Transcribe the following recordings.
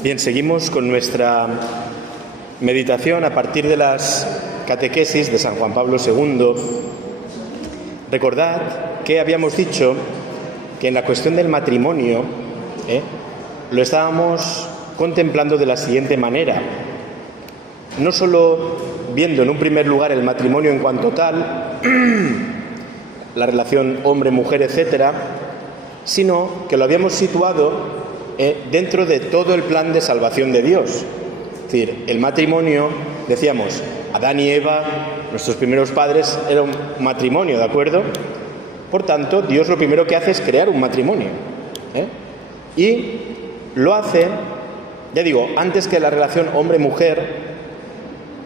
Bien, seguimos con nuestra meditación a partir de las catequesis de San Juan Pablo II. Recordad que habíamos dicho que en la cuestión del matrimonio lo estábamos contemplando de la siguiente manera. No solo viendo en un primer lugar el matrimonio en cuanto tal, la relación hombre-mujer, etcétera, sino que lo habíamos situado dentro de todo el plan de salvación de Dios. Es decir, el matrimonio, decíamos, Adán y Eva, nuestros primeros padres, era un matrimonio, ¿de acuerdo? Por tanto, Dios lo primero que hace es crear un matrimonio. Y lo hace, ya digo, antes que la relación hombre-mujer,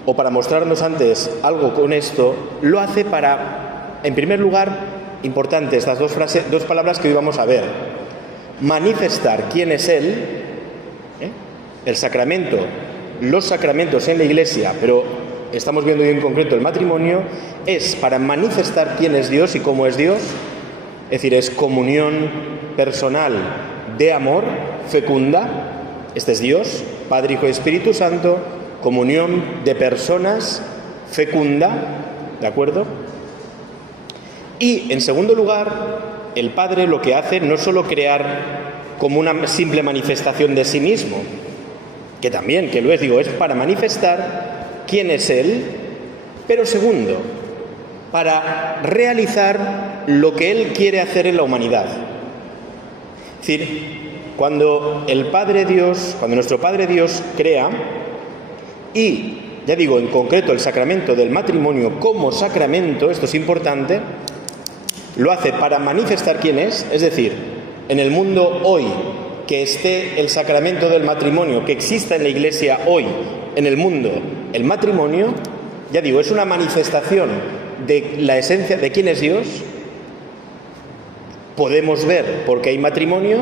o para mostrarnos antes algo con esto, lo hace para, en primer lugar, importante estas dos palabras que hoy vamos a ver. Manifestar quién es Él, el sacramento, los sacramentos en la Iglesia, pero estamos viendo hoy en concreto el matrimonio, es para manifestar quién es Dios y cómo es Dios, es decir, es comunión personal de amor fecunda, este es Dios, Padre, Hijo y Espíritu Santo, comunión de personas fecunda, ¿de acuerdo? Y en segundo lugar, el Padre lo que hace no es solo crear como una simple manifestación de sí mismo, que también, que lo es, digo, es para manifestar quién es Él, pero segundo, para realizar lo que Él quiere hacer en la humanidad. Es decir, cuando nuestro Padre Dios crea, y, ya digo, en concreto el sacramento del matrimonio como sacramento, esto es importante, lo hace para manifestar quién es decir, en el mundo hoy, que esté el sacramento del matrimonio, que exista en la Iglesia hoy, en el mundo, el matrimonio, ya digo, es una manifestación de la esencia de quién es Dios. Podemos ver por qué hay matrimonio,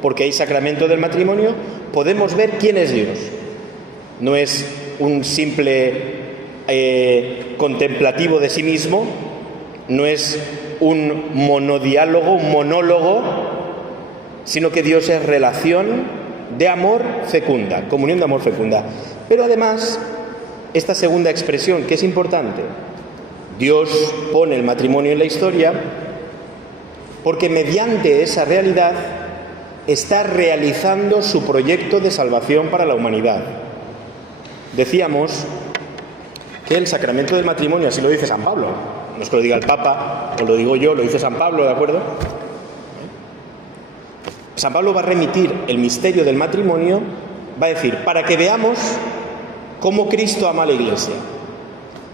porque hay sacramento del matrimonio, podemos ver quién es Dios. No es un simple contemplativo de sí mismo, no es un monodiálogo, un monólogo, sino que Dios es relación de amor fecunda, comunión de amor fecunda. Pero además, esta segunda expresión, que es importante, Dios pone el matrimonio en la historia porque mediante esa realidad está realizando su proyecto de salvación para la humanidad. Decíamos que el sacramento del matrimonio, así lo dice San Pablo, no es que lo diga el Papa, o lo digo yo, lo dice San Pablo, ¿de acuerdo? San Pablo va a remitir el misterio del matrimonio, va a decir, para que veamos cómo Cristo ama a la Iglesia,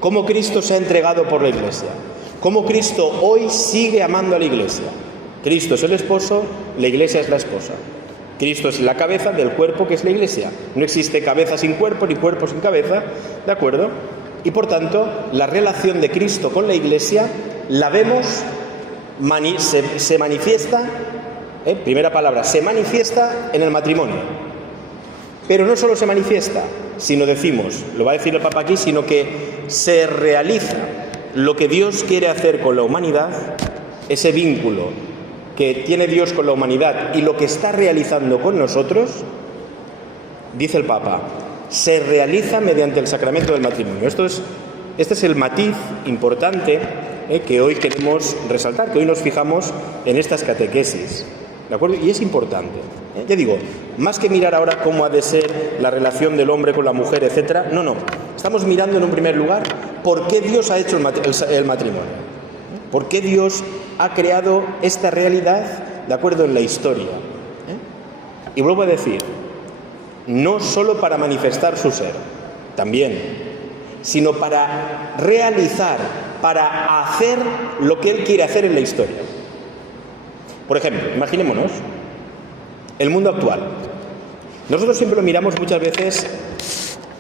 cómo Cristo se ha entregado por la Iglesia, cómo Cristo hoy sigue amando a la Iglesia. Cristo es el esposo, la Iglesia es la esposa. Cristo es la cabeza del cuerpo que es la Iglesia. No existe cabeza sin cuerpo, ni cuerpo sin cabeza, ¿de acuerdo? Y por tanto, la relación de Cristo con la Iglesia la vemos, se manifiesta, primera palabra, se manifiesta en el matrimonio. Pero no solo se manifiesta, sino decimos, lo va a decir el Papa aquí, sino que se realiza lo que Dios quiere hacer con la humanidad, ese vínculo que tiene Dios con la humanidad y lo que está realizando con nosotros, dice el Papa, se realiza mediante el sacramento del matrimonio. Este es el matiz importante que hoy queremos resaltar, que hoy nos fijamos en estas catequesis, ¿de acuerdo? Y es importante. Ya digo, más que mirar ahora cómo ha de ser la relación del hombre con la mujer, etcétera, no. Estamos mirando en un primer lugar por qué Dios ha hecho el matrimonio. ¿Por qué Dios ha creado esta realidad, de acuerdo, en la historia? Y vuelvo a decir, no solo para manifestar su ser, también, sino para realizar, para hacer lo que Él quiere hacer en la historia. Por ejemplo, imaginémonos el mundo actual. Nosotros siempre lo miramos muchas veces,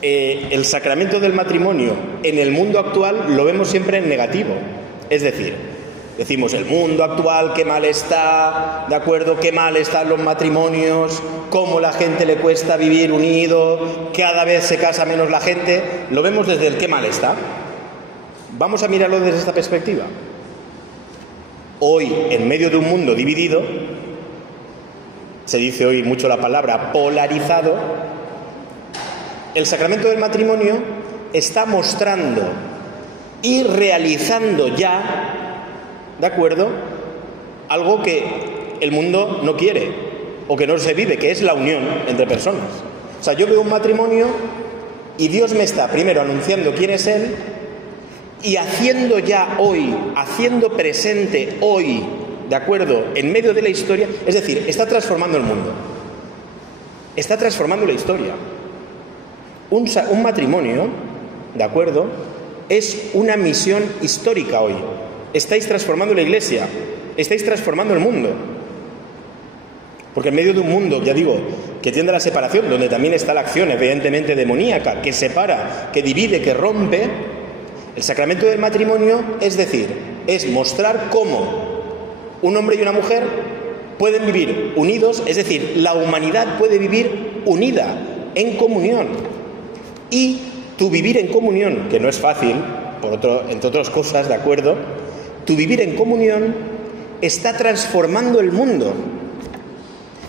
el sacramento del matrimonio en el mundo actual lo vemos siempre en negativo. Es decir, decimos el mundo actual, qué mal está, ¿de acuerdo? Qué mal están los matrimonios, cómo la gente le cuesta vivir unido, cada vez se casa menos la gente. Lo vemos desde el qué mal está. Vamos a mirarlo desde esta perspectiva. Hoy, en medio de un mundo dividido, se dice hoy mucho la palabra polarizado, el sacramento del matrimonio está mostrando y realizando ya, ¿de acuerdo?, algo que el mundo no quiere o que no se vive, que es la unión entre personas. O sea, yo veo un matrimonio y Dios me está primero anunciando quién es Él y haciendo ya hoy, haciendo presente hoy, ¿de acuerdo?, en medio de la historia, es decir, está transformando el mundo, está transformando la historia. Un matrimonio, ¿de acuerdo?, es una misión histórica hoy. Estáis transformando la Iglesia, estáis transformando el mundo. Porque en medio de un mundo, ya digo, que tiende a la separación, donde también está la acción evidentemente demoníaca, que separa, que divide, que rompe, el sacramento del matrimonio, es decir, es mostrar cómo un hombre y una mujer pueden vivir unidos, es decir, la humanidad puede vivir unida, en comunión. Y tu vivir en comunión, que no es fácil, entre otras cosas, ¿de acuerdo?, tu vivir en comunión está transformando el mundo.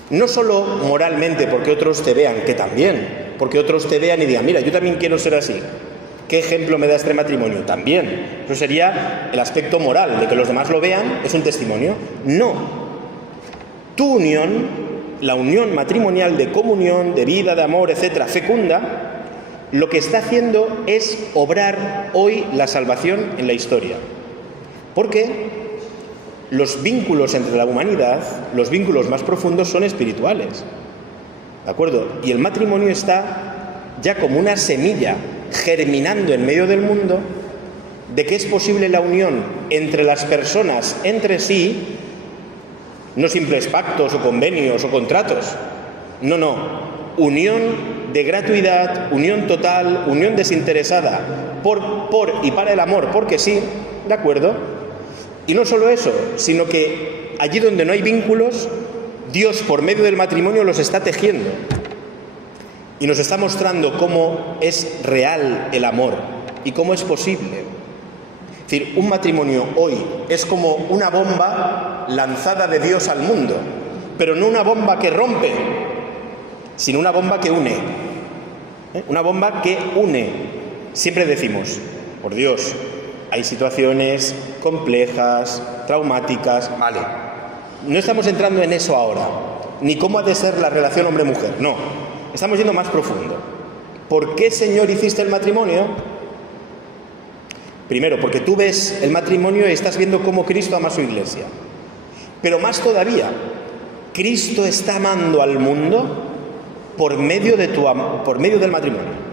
No solo moralmente porque otros te vean, que también, porque otros te vean y digan, mira, yo también quiero ser así. ¿Qué ejemplo me da este matrimonio? También. Eso sería el aspecto moral, de que los demás lo vean, es un testimonio. No. Tu unión, la unión matrimonial de comunión, de vida, de amor, etcétera, fecunda, lo que está haciendo es obrar hoy la salvación en la historia. Porque los vínculos entre la humanidad, los vínculos más profundos son espirituales, ¿de acuerdo? Y el matrimonio está ya como una semilla germinando en medio del mundo de que es posible la unión entre las personas, entre sí, no simples pactos o convenios o contratos, no, unión de gratuidad, unión total, unión desinteresada, por y para el amor, porque sí, ¿de acuerdo? Y no solo eso, sino que allí donde no hay vínculos, Dios por medio del matrimonio los está tejiendo y nos está mostrando cómo es real el amor y cómo es posible. Es decir, un matrimonio hoy es como una bomba lanzada de Dios al mundo, pero no una bomba que rompe, sino una bomba que une. Una bomba que une. Siempre decimos, por Dios, hay situaciones complejas, traumáticas, vale. No estamos entrando en eso ahora, ni cómo ha de ser la relación hombre-mujer, no. Estamos yendo más profundo. ¿Por qué, Señor, hiciste el matrimonio? Primero, porque tú ves el matrimonio y estás viendo cómo Cristo ama a su Iglesia. Pero más todavía, Cristo está amando al mundo por medio del matrimonio.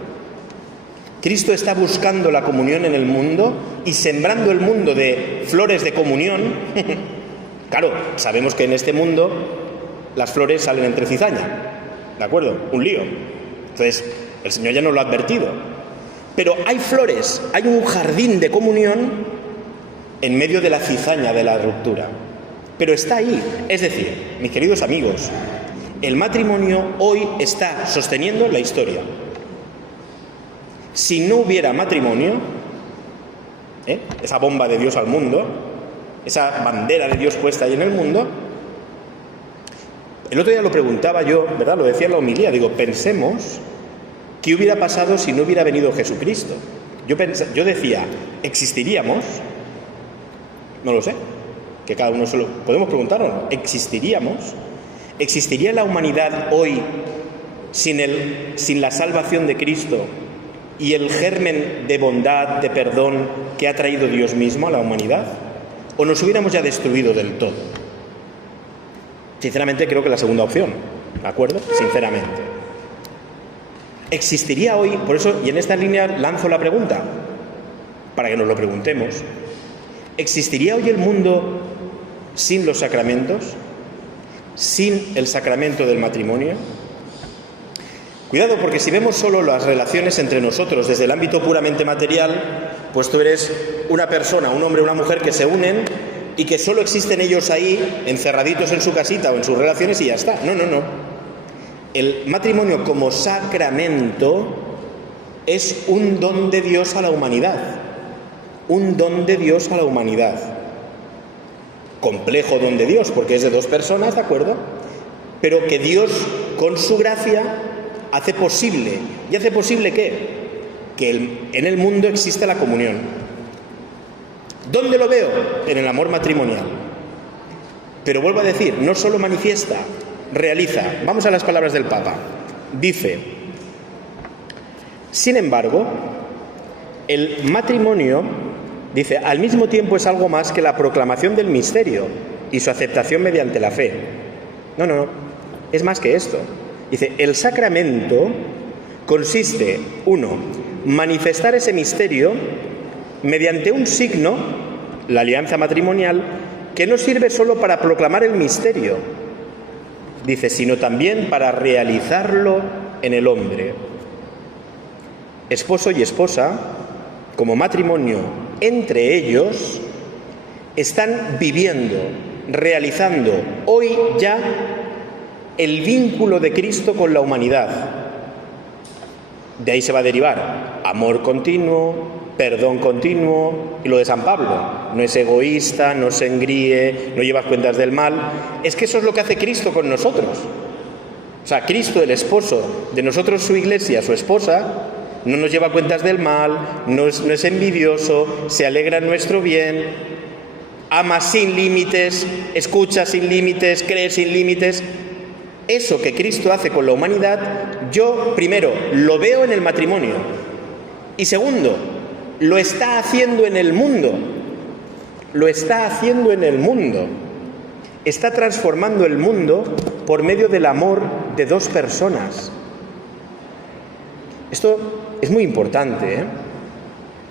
Cristo está buscando la comunión en el mundo y sembrando el mundo de flores de comunión. Claro, sabemos que en este mundo las flores salen entre cizaña, ¿de acuerdo? Un lío. Entonces, el Señor ya nos lo ha advertido. Pero hay flores, hay un jardín de comunión en medio de la cizaña de la ruptura. Pero está ahí. Es decir, mis queridos amigos, el matrimonio hoy está sosteniendo la historia. Si no hubiera matrimonio, esa bomba de Dios al mundo, esa bandera de Dios puesta ahí en el mundo, el otro día lo preguntaba yo, ¿verdad? Lo decía en la homilía, digo, pensemos qué hubiera pasado si no hubiera venido Jesucristo. Yo decía, ¿existiríamos? No lo sé, que cada uno se lo podemos preguntar o no. ¿Existiríamos? ¿Existiría la humanidad hoy sin la salvación de Cristo y el germen de bondad, de perdón que ha traído Dios mismo a la humanidad? ¿O nos hubiéramos ya destruido del todo? Sinceramente creo que la segunda opción, ¿de acuerdo? Sinceramente. ¿Existiría hoy? Por eso, y en esta línea lanzo la pregunta, para que nos lo preguntemos. ¿Existiría hoy el mundo sin los sacramentos? ¿Sin el sacramento del matrimonio? Cuidado, porque si vemos solo las relaciones entre nosotros desde el ámbito puramente material, pues tú eres una persona, un hombre, una mujer que se unen y que solo existen ellos ahí, encerraditos en su casita o en sus relaciones y ya está. No. El matrimonio como sacramento es un don de Dios a la humanidad. Un don de Dios a la humanidad. Complejo don de Dios, porque es de dos personas, ¿de acuerdo? Pero que Dios, con su gracia, hace posible. ¿Y hace posible qué? Que en el mundo existe la comunión. ¿Dónde lo veo? En el amor matrimonial. Pero vuelvo a decir, no solo manifiesta, realiza. Vamos a las palabras del Papa. Dice: sin embargo, el matrimonio, dice, al mismo tiempo es algo más que la proclamación del misterio y su aceptación mediante la fe. No, es más que esto. Dice, el sacramento consiste, 1, manifestar ese misterio mediante un signo, la alianza matrimonial, que no sirve solo para proclamar el misterio, dice, sino también para realizarlo en el hombre. Esposo y esposa, como matrimonio entre ellos, están viviendo, realizando hoy ya el vínculo de Cristo con la humanidad. De ahí se va a derivar amor continuo, perdón continuo, y lo de San Pablo, no es egoísta, no se engríe, no lleva cuentas del mal. Es que eso es lo que hace Cristo con nosotros. O sea, Cristo, el esposo de nosotros, su iglesia, su esposa, no nos lleva cuentas del mal, no es envidioso, se alegra en nuestro bien, ama sin límites, escucha sin límites, cree sin límites. Eso que Cristo hace con la humanidad, yo, primero, lo veo en el matrimonio. Y segundo, lo está haciendo en el mundo. Lo está haciendo en el mundo. Está transformando el mundo por medio del amor de dos personas. Esto es muy importante, ¿eh?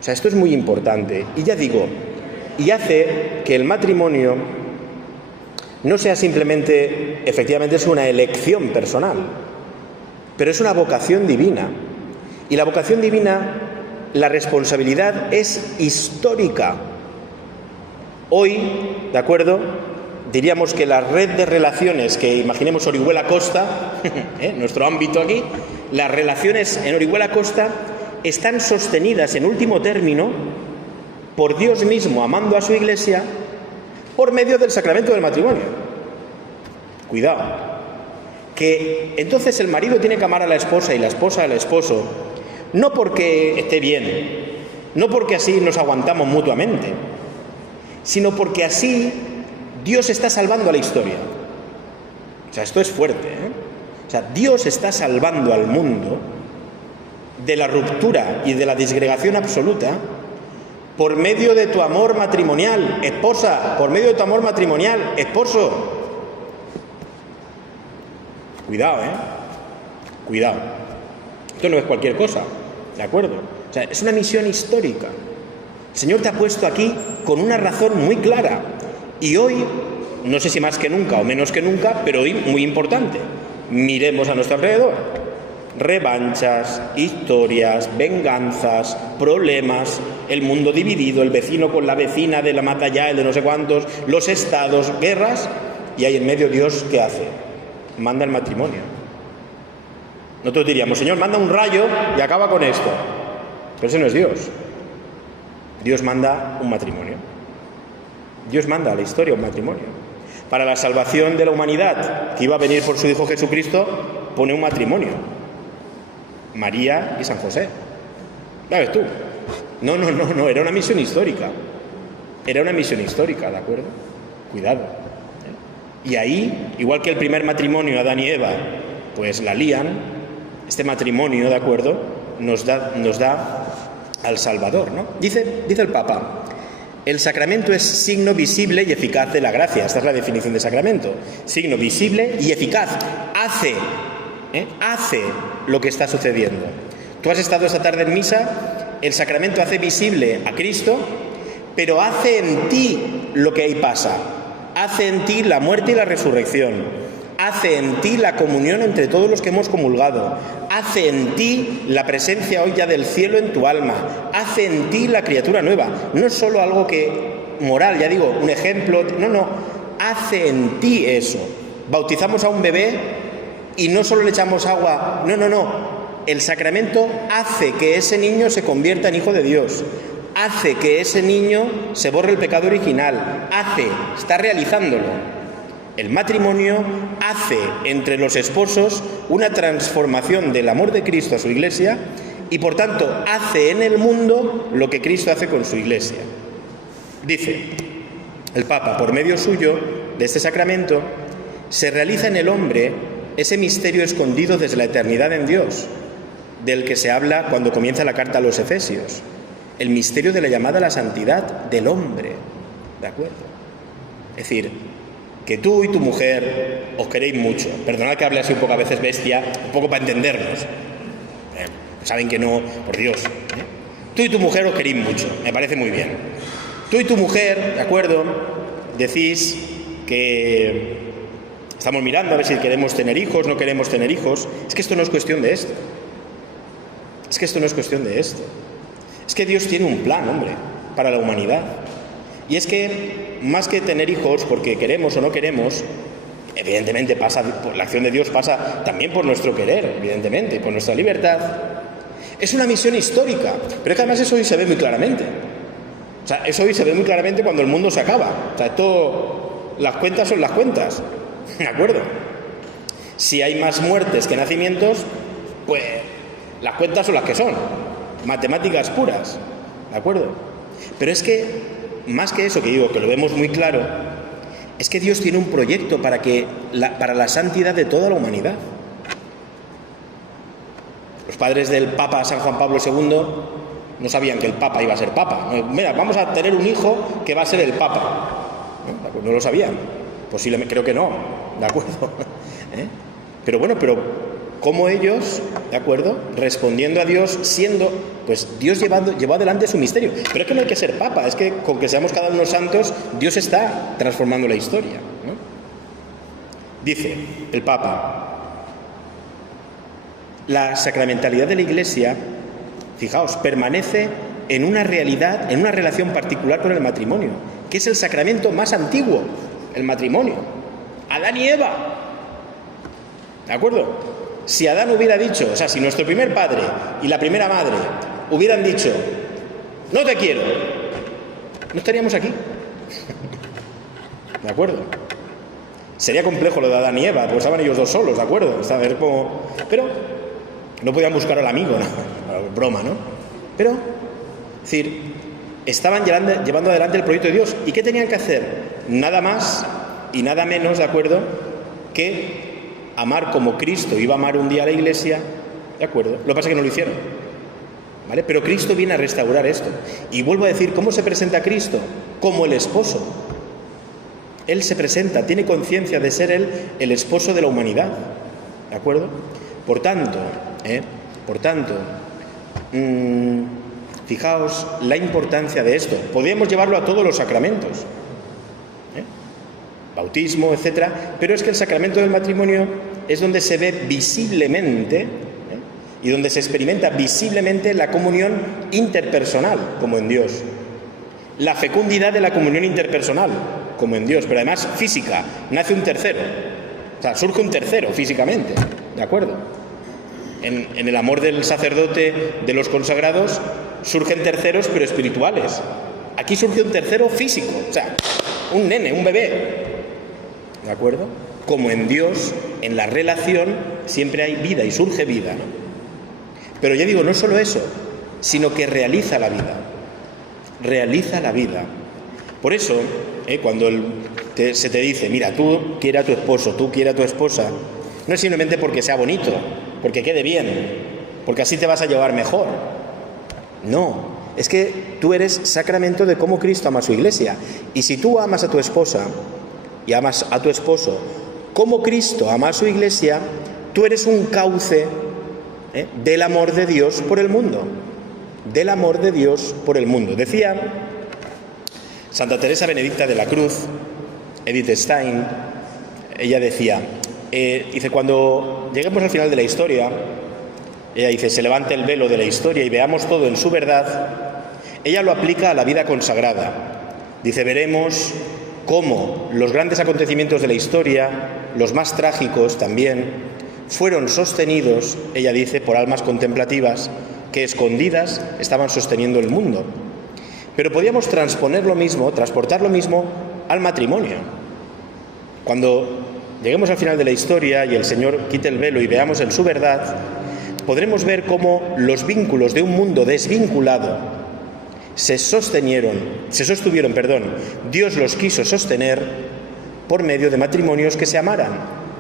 O sea, esto es muy importante. Y ya digo, y hace que el matrimonio no sea simplemente, efectivamente es una elección personal, pero es una vocación divina. Y la vocación divina, la responsabilidad es histórica. Hoy, ¿de acuerdo?, diríamos que la red de relaciones que imaginemos Orihuela Costa, nuestro ámbito aquí, las relaciones en Orihuela Costa están sostenidas en último término por Dios mismo amando a su iglesia por medio del sacramento del matrimonio. Cuidado. Que entonces el marido tiene que amar a la esposa y la esposa al esposo, no porque esté bien, no porque así nos aguantamos mutuamente, sino porque así Dios está salvando a la historia. O sea, esto es fuerte, ¿eh? O sea, Dios está salvando al mundo de la ruptura y de la disgregación absoluta por medio de tu amor matrimonial, esposa, por medio de tu amor matrimonial, esposo. Cuidado, ¿eh? Cuidado. Esto no es cualquier cosa, ¿de acuerdo? O sea, es una misión histórica. El Señor te ha puesto aquí con una razón muy clara. Y hoy, no sé si más que nunca o menos que nunca, pero hoy muy importante, miremos a nuestro alrededor. Revanchas, historias, venganzas, problemas, el mundo dividido, el vecino con la vecina de la mata ya, el de no sé cuántos, los estados, guerras, y ahí en medio Dios, ¿qué hace? Manda el matrimonio. Nosotros diríamos, Señor, manda un rayo y acaba con esto. Pero ese no es Dios. Dios manda un matrimonio. Dios manda a la historia un matrimonio. Para la salvación de la humanidad, que iba a venir por su Hijo Jesucristo, pone un matrimonio. María y San José. ¿Ya ves tú? No, era una misión histórica. Era una misión histórica, ¿de acuerdo? Cuidado. Y ahí, igual que el primer matrimonio, Adán y Eva, pues la lían, este matrimonio, ¿de acuerdo?, nos da al Salvador, ¿no? Dice el Papa, el sacramento es signo visible y eficaz de la gracia. Esta es la definición de sacramento. Signo visible y eficaz. Hace lo que está sucediendo. Tú has estado esta tarde en misa, el sacramento hace visible a Cristo, pero hace en ti lo que ahí pasa. Hace en ti la muerte y la resurrección. Hace en ti la comunión entre todos los que hemos comulgado. Hace en ti la presencia hoy ya del cielo en tu alma. Hace en ti la criatura nueva. No es solo algo que moral, ya digo, un ejemplo. No. Hace en ti eso. Bautizamos a un bebé y no solo le echamos agua. No. El sacramento hace que ese niño se convierta en hijo de Dios. Hace que ese niño se borre el pecado original. Está realizándolo. El matrimonio hace entre los esposos una transformación del amor de Cristo a su Iglesia y, por tanto, hace en el mundo lo que Cristo hace con su Iglesia. Dice el Papa, por medio suyo, de este sacramento, se realiza en el hombre ese misterio escondido desde la eternidad en Dios, del que se habla cuando comienza la carta a los Efesios, el misterio de la llamada a la santidad del hombre, ¿de acuerdo? Es decir, que tú y tu mujer os queréis mucho. Perdonad que hable así un poco a veces bestia, un poco para entendernos. Saben que no, por Dios. Tú y tu mujer os queréis mucho, me parece muy bien. Tú y tu mujer, ¿de acuerdo? Decís que estamos mirando a ver si queremos tener hijos, no queremos tener hijos. Es que esto no es cuestión de esto. Es que esto no es cuestión de esto. Es que Dios tiene un plan, hombre, para la humanidad. Y es que, más que tener hijos porque queremos o no queremos, evidentemente la acción de Dios pasa también por nuestro querer, evidentemente, por nuestra libertad. Es una misión histórica, pero es que además eso hoy se ve muy claramente. O sea, eso hoy se ve muy claramente cuando el mundo se acaba. O sea, las cuentas son las cuentas, ¿de acuerdo? Si hay más muertes que nacimientos, pues las cuentas son las que son, matemáticas puras, ¿de acuerdo? Pero es que, más que eso que digo, que lo vemos muy claro, es que Dios tiene un proyecto para la santidad de toda la humanidad. Los padres del Papa San Juan Pablo II no sabían que el Papa iba a ser Papa. Mira, vamos a tener un hijo que va a ser el Papa. No lo sabían. Posiblemente, creo que no, ¿de acuerdo? Pero bueno, cómo ellos, ¿de acuerdo?, respondiendo a Dios, siendo, pues Dios llevó adelante su misterio. Pero es que no hay que ser papa, es que con que seamos cada uno santos, Dios está transformando la historia, ¿no? Dice el Papa, la sacramentalidad de la Iglesia, fijaos, permanece en una realidad, en una relación particular con el matrimonio, que es el sacramento más antiguo, el matrimonio. Adán y Eva, ¿de acuerdo? Si Adán hubiera dicho, o sea, si nuestro primer padre y la primera madre hubieran dicho, no te quiero, no estaríamos aquí. ¿De acuerdo? Sería complejo lo de Adán y Eva, porque estaban ellos dos solos, ¿de acuerdo? Pero no podían buscar al amigo, ¿no? Broma, ¿no? Pero, es decir, estaban llevando adelante el proyecto de Dios. ¿Y qué tenían que hacer? Nada más y nada menos, ¿de acuerdo?, que amar como Cristo iba a amar un día a la Iglesia, ¿de acuerdo? Lo que pasa es que no lo hicieron, ¿vale? Pero Cristo viene a restaurar esto. Y vuelvo a decir, ¿cómo se presenta Cristo? Como el esposo. Él se presenta, tiene conciencia de ser Él el esposo de la humanidad, ¿de acuerdo? Por tanto, fijaos la importancia de esto. Podríamos llevarlo a todos los sacramentos, bautismo, etcétera, pero es que el sacramento del matrimonio es donde se ve visiblemente y donde se experimenta visiblemente la comunión interpersonal, como en Dios, la fecundidad de la comunión interpersonal, como en Dios, pero además física, nace un tercero, o sea, surge un tercero físicamente, ¿de acuerdo? En el amor del sacerdote, de los consagrados, surgen terceros pero espirituales. Aquí surge un tercero físico, o sea, un nene, un bebé, ¿de acuerdo? Como en Dios, en la relación, siempre hay vida y surge vida, ¿no? Pero ya digo, no solo eso, sino que realiza la vida. Realiza la vida. Por eso, cuando se te dice, mira, tú quiere a tu esposo, tú quiere a tu esposa, no es simplemente porque sea bonito, porque quede bien, porque así te vas a llevar mejor. No, es que tú eres sacramento de cómo Cristo ama a su Iglesia. Y si tú amas a tu esposa y amas a tu esposo como Cristo ama a su Iglesia, tú eres un cauce del amor de Dios por el mundo. Del amor de Dios por el mundo. Decía Santa Teresa Benedicta de la Cruz, Edith Stein, ella decía, dice, cuando lleguemos al final de la historia, ella dice, se levante el velo de la historia y veamos todo en su verdad, ella lo aplica a la vida consagrada. Dice, veremos cómo los grandes acontecimientos de la historia, los más trágicos también, fueron sostenidos, ella dice, por almas contemplativas que escondidas estaban sosteniendo el mundo. Pero podíamos transportar lo mismo al matrimonio. Cuando lleguemos al final de la historia y el Señor quite el velo y veamos en su verdad, podremos ver cómo los vínculos de un mundo desvinculado se sostuvieron, Dios los quiso sostener por medio de matrimonios que se amaran.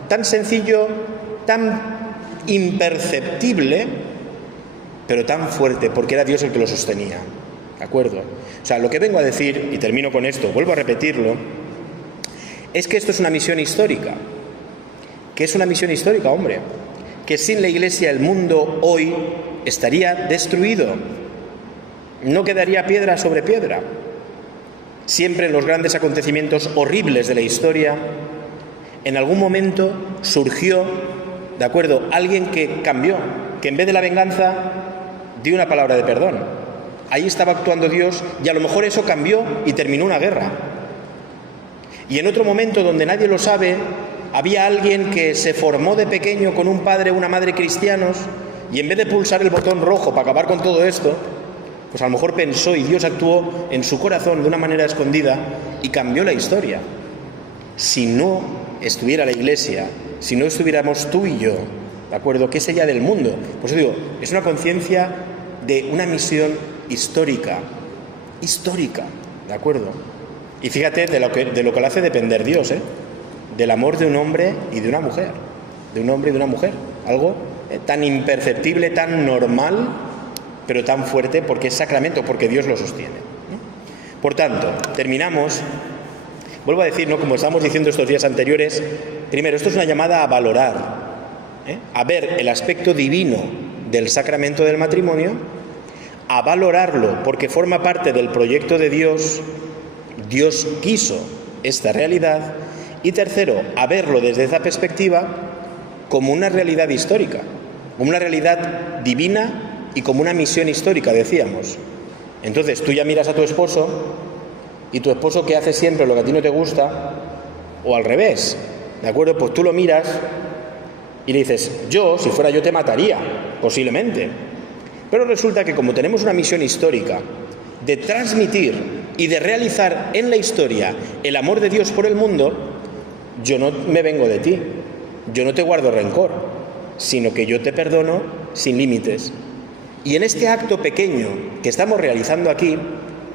Tan sencillo, tan imperceptible, pero tan fuerte, porque era Dios el que lo sostenía. ¿De acuerdo? O sea, lo que vengo a decir, y termino con esto, vuelvo a repetirlo, es que esto es una misión histórica. ¿Qué es una misión histórica, hombre? Que sin la Iglesia el mundo hoy estaría destruido. No quedaría piedra sobre piedra. Siempre en los grandes acontecimientos horribles de la historia, en algún momento surgió, ¿de acuerdo?, alguien que cambió, que en vez de la venganza dio una palabra de perdón. Ahí estaba actuando Dios y a lo mejor eso cambió y terminó una guerra. Y en otro momento, donde nadie lo sabe, había alguien que se formó de pequeño con un padre o una madre cristianos y en vez de pulsar el botón rojo para acabar con todo esto, pues a lo mejor pensó y Dios actuó en su corazón de una manera escondida y cambió la historia. Si no estuviera la Iglesia, si no estuviéramos tú y yo, ¿de acuerdo?, ¿qué sería del mundo? Pues yo digo, es una conciencia de una misión histórica, ¿de acuerdo? Y fíjate de lo que le hace depender Dios, del amor de un hombre y de una mujer, de un hombre y de una mujer, algo tan imperceptible, tan normal, pero tan fuerte, porque es sacramento, porque Dios lo sostiene, ¿no? Por tanto, terminamos, vuelvo a decir, ¿no?, como estábamos diciendo estos días anteriores, primero, esto es una llamada a valorar, a ver el aspecto divino del sacramento del matrimonio, a valorarlo porque forma parte del proyecto de Dios. Dios quiso esta realidad. Y tercero, a verlo desde esa perspectiva como una realidad histórica, como una realidad divina y como una misión histórica, decíamos. Entonces tú ya miras a tu esposo y tu esposo, que hace siempre lo que a ti no te gusta, o al revés, ¿de acuerdo? Pues tú lo miras y le dices, yo, si fuera yo, te mataría, posiblemente. Pero resulta que como tenemos una misión histórica de transmitir y de realizar en la historia el amor de Dios por el mundo, yo no me vengo de ti, yo no te guardo rencor, sino que yo te perdono sin límites. Y en este acto pequeño que estamos realizando aquí,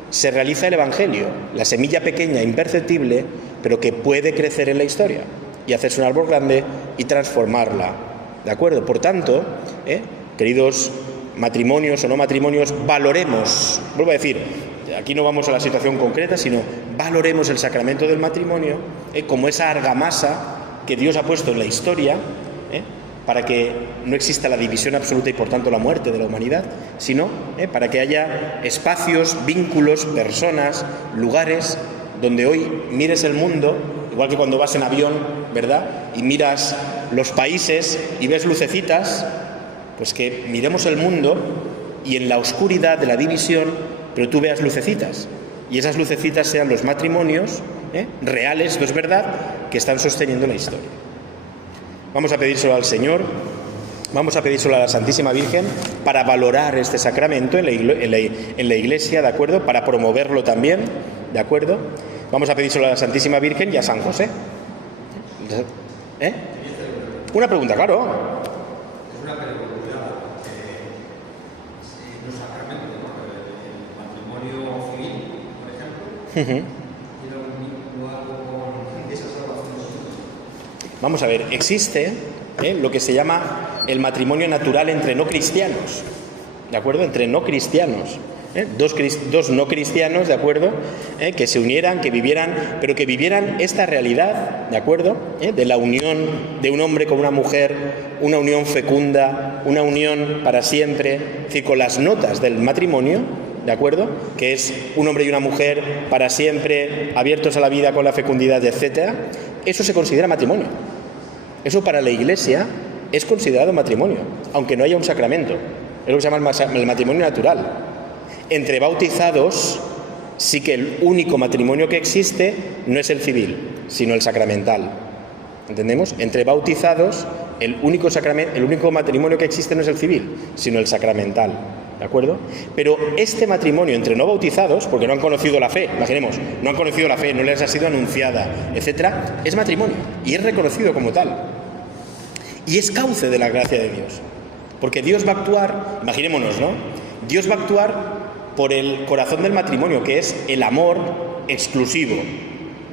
se realiza el Evangelio, la semilla pequeña, imperceptible, pero que puede crecer en la historia y hacerse un árbol grande y transformarla. ¿De acuerdo? Por tanto, queridos matrimonios o no matrimonios, valoremos, vuelvo a decir, aquí no vamos a la situación concreta, sino valoremos el sacramento del matrimonio como esa argamasa que Dios ha puesto en la historia, para que no exista la división absoluta y por tanto la muerte de la humanidad, sino para que haya espacios, vínculos, personas, lugares donde hoy mires el mundo, igual que cuando vas en avión, ¿verdad?, y miras los países y ves lucecitas, pues que miremos el mundo y en la oscuridad de la división, pero tú veas lucecitas, y esas lucecitas sean los matrimonios reales, no es verdad, que están sosteniendo la historia. Vamos a pedírselo al Señor, vamos a pedírselo a la Santísima Virgen para valorar este sacramento en la Iglesia, ¿de acuerdo?, para promoverlo también, ¿de acuerdo? Vamos a pedírselo a la Santísima Virgen y a San José. Una pregunta, claro. Vamos a ver, existe lo que se llama el matrimonio natural entre no cristianos, ¿de acuerdo? Entre no cristianos, dos no cristianos, ¿de acuerdo? Que se unieran, que vivieran, pero que vivieran esta realidad, ¿de acuerdo? De la unión de un hombre con una mujer, una unión fecunda, una unión para siempre, es decir, con las notas del matrimonio, ¿de acuerdo?, que es un hombre y una mujer para siempre, abiertos a la vida con la fecundidad, etcétera. Eso se considera matrimonio. Eso para la Iglesia es considerado matrimonio, aunque no haya un sacramento. Es lo que se llama el matrimonio natural. Entre bautizados, sí que el único matrimonio que existe no es el civil, sino el sacramental. ¿Entendemos? Entre bautizados, el único matrimonio que existe no es el civil, sino el sacramental. ¿de acuerdo? Pero este matrimonio entre no bautizados, porque no han conocido la fe, imaginemos, no han conocido la fe, no les ha sido anunciada, etcétera, es matrimonio y es reconocido como tal. Y es cauce de la gracia de Dios. Porque Dios va a actuar, imaginémonos, ¿no? Dios va a actuar por el corazón del matrimonio, que es el amor exclusivo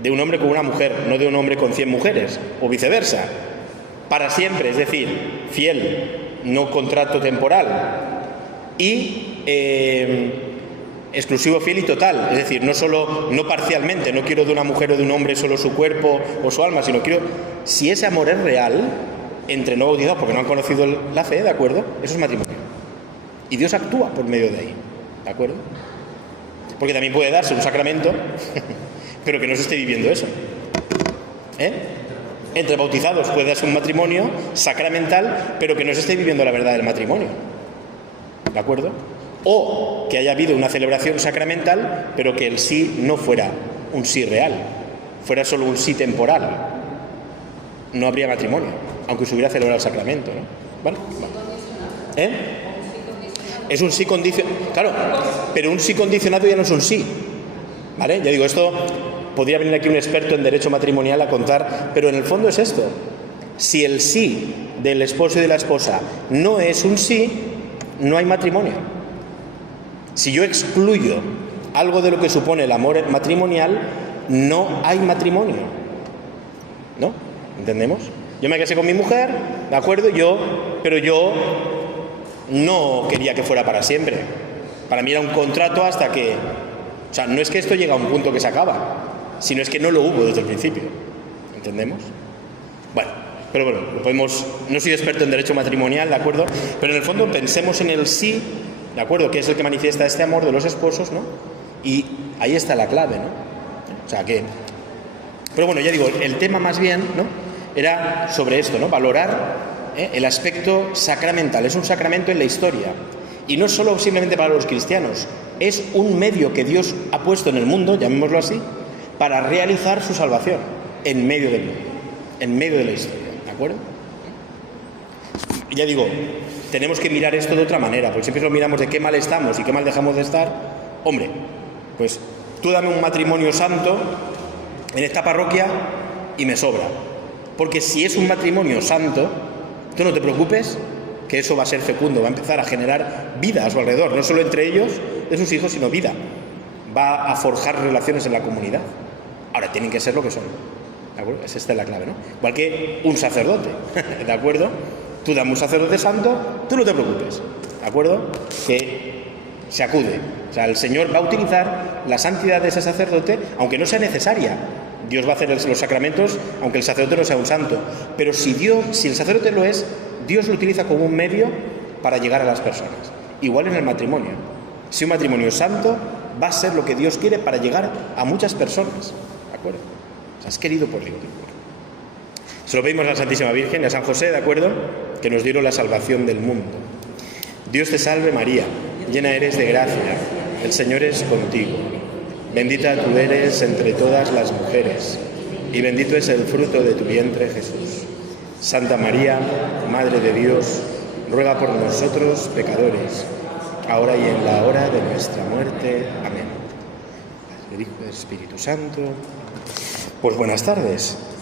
de un hombre con una mujer, no de un hombre con 100 mujeres, o viceversa. Para siempre, es decir, fiel, no contrato temporal. Y exclusivo, fiel y total, es decir, no parcialmente, no quiero de una mujer o de un hombre solo su cuerpo o su alma, sino quiero, si ese amor es real, entre no bautizados porque no han conocido la fe, ¿de acuerdo? Eso es matrimonio. Y Dios actúa por medio de ahí, ¿de acuerdo? Porque también puede darse un sacramento, pero que no se esté viviendo eso. Entre bautizados puede darse un matrimonio sacramental, pero que no se esté viviendo la verdad del matrimonio, ¿de acuerdo? O que haya habido una celebración sacramental, pero que el sí no fuera un sí real, fuera solo un sí temporal. No habría matrimonio, aunque se hubiera celebrado el sacramento, ¿no? ¿Vale? Es un sí condicionado, claro, pero un sí condicionado ya no es un sí, ¿vale? Ya digo, esto podría venir aquí un experto en derecho matrimonial a contar, pero en el fondo es esto. Si el sí del esposo y de la esposa no es un sí, no hay matrimonio. Si yo excluyo algo de lo que supone el amor matrimonial, no hay matrimonio, ¿no? ¿Entendemos? Yo me casé con mi mujer, ¿de acuerdo? Pero yo no quería que fuera para siempre. Para mí era un contrato hasta que... O sea, no es que esto llega a un punto que se acaba, sino es que no lo hubo desde el principio. ¿Entendemos? Bueno, pero bueno, lo podemos... No soy experto en derecho matrimonial, ¿de acuerdo? Pero en el fondo pensemos en el sí, ¿de acuerdo? Que es el que manifiesta este amor de los esposos, ¿no? Y ahí está la clave, ¿no? O sea que... Pero bueno, ya digo, el tema más bien, ¿no?, era sobre esto, ¿no? Valorar el aspecto sacramental. Es un sacramento en la historia. Y no solo simplemente para los cristianos. Es un medio que Dios ha puesto en el mundo, llamémoslo así, para realizar su salvación en medio del mundo, en medio de la historia. ¿De acuerdo? Ya digo, tenemos que mirar esto de otra manera, porque siempre lo miramos de qué mal estamos y qué mal dejamos de estar. Hombre, pues tú dame un matrimonio santo en esta parroquia y me sobra. Porque si es un matrimonio santo, tú no te preocupes, que eso va a ser fecundo, va a empezar a generar vida a su alrededor, no solo entre ellos, de sus hijos, sino vida. Va a forjar relaciones en la comunidad. Ahora, tienen que ser lo que son, ¿de acuerdo? Esta es la clave, ¿no? Igual que un sacerdote, ¿de acuerdo? Tú dame un sacerdote santo, tú no te preocupes, ¿de acuerdo? Que se acude. O sea, el Señor va a utilizar la santidad de ese sacerdote, aunque no sea necesaria. Dios va a hacer los sacramentos, aunque el sacerdote no sea un santo. Pero si el sacerdote lo es, Dios lo utiliza como un medio para llegar a las personas. Igual en el matrimonio. Si un matrimonio es santo, va a ser lo que Dios quiere para llegar a muchas personas. ¿De acuerdo? O sea, es querido por Dios. Se lo pedimos a la Santísima Virgen y a San José, ¿de acuerdo?, que nos dieron la salvación del mundo. Dios te salve María, llena eres de gracia, el Señor es contigo. Bendita tú eres entre todas las mujeres, y bendito es el fruto de tu vientre, Jesús. Santa María, Madre de Dios, ruega por nosotros pecadores, ahora y en la hora de nuestra muerte. Amén. Del Hijo y del Espíritu Santo. Pues buenas tardes.